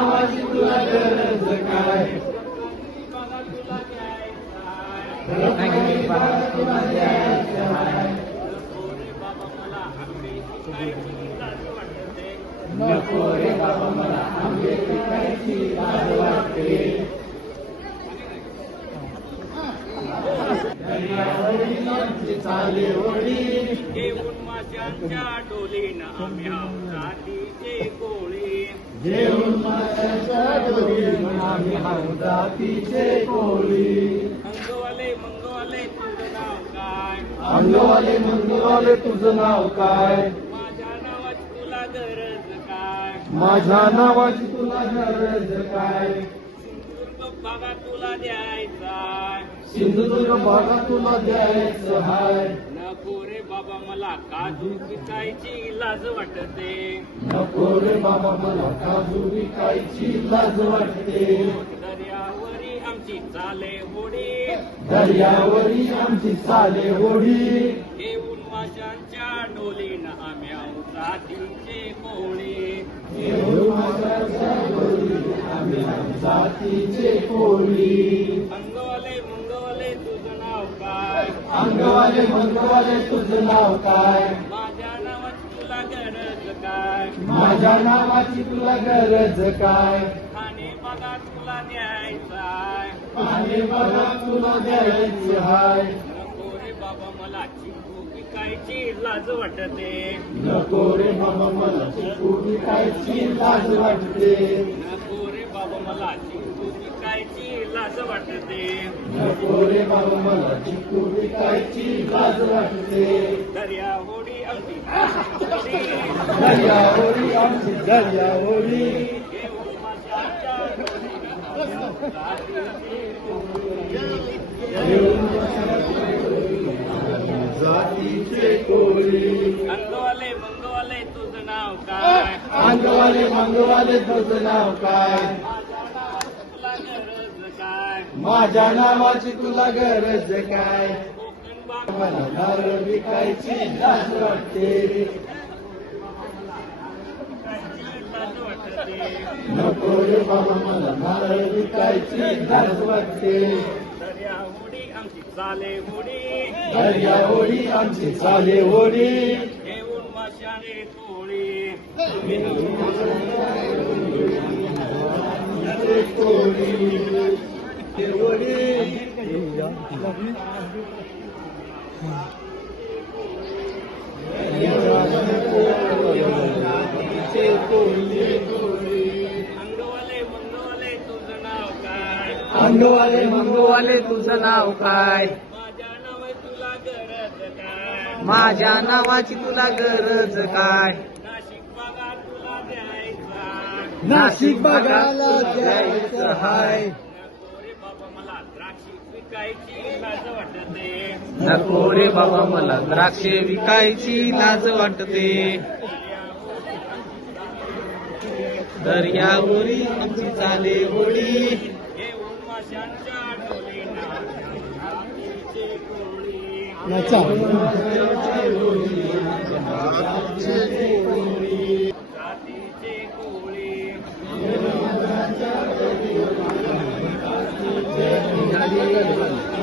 नावाची तुला गरज काय तुला द्यायचं हाय नको रे बाबा मला आंबे पिकायची लाज वाटते दर्यावरील आमची चाले होडी घेऊन माशांच्या डोलीनं आम्ही जातीचे कोळी घेऊन माशांच्या डोलीनं आम्ही जातीचे कोळी मंगवाले मंगवाले तुझं नाव काय अंगवाले मंगवाले तुझं नाव काय माझ्या नावाची तुला गरज काय माझ्या नावाची तुला गरज काय सिंधुदुर्ग भागा तुला द्यायचा सिंधुदुर्ग भागा तुला द्यायचं हाय नको रे बाबा मला काजू पिकायची लाज वाटते नको रे बाबा मला काजू विकायची लाज वाटते दर्यावरी आमची चाले होडी दर्यावरी आमची चाले होडी घेऊन माशांच्या डोलीनं आम्ही जातीचे कोळी आम्ही जातीचे कोळी मंगवाले मंगवाले तुझं नाव काय अंगवाले मंगवाले तुझं नाव काय माझ्या नावाची तुला गरज काय माझ्या नावाची तुला गरज काय ठाणे बघा तुला द्यायचाय पाणी बघा तुला द्यायचं हाय नको रे बाबा मला चिंकू पिकायची लाज वाटते नको रे बाबा मला चिकू विकायची लाज वाटते नको रे बाबा मला चिंकू पिकायची लाज वाटते नको रे बाबा मला चिकू विकायची लाज वाटते दर्या होडी आमची दर्यावरी आमची दर्यावरी घेऊन माशांच्या डोलीनं जातीचे कोळी मंगवाले मंगवाले तुझं नाव काय अंगवाले मंगवाले तुझं नाव काय तुला गरज काय माझ्या नावाची तुला गरज काय कोकण भाग मला नारळ विकायची लाज वाटते लाज वाटते नको रे बाबा मला नारळ विकायची लाज वाटते दर्या होडी आमची चाले होडी दर्या होडी आमची चाले होडी घेऊन माशाने कोळी अंगवाले मंगवाले तुझं नाव काय अंगवाले मंगवाले तुझं नाव काय माझ्या नाव तुला गरज काय माझ्या नावाची तुला गरज काय नाशिक भागात तुला द्यायचा नाशिक भागाला द्यायचं हाय नको रे बाबा मला द्राक्षी विकायची लाज वाटते नको रे बाबा मला द्राक्षे विकायची लाज वाटते दर्यावरी आमची चाले होडी घेऊन माशांच्या डोलीनं जातीचे कोळी जातीचे कोळी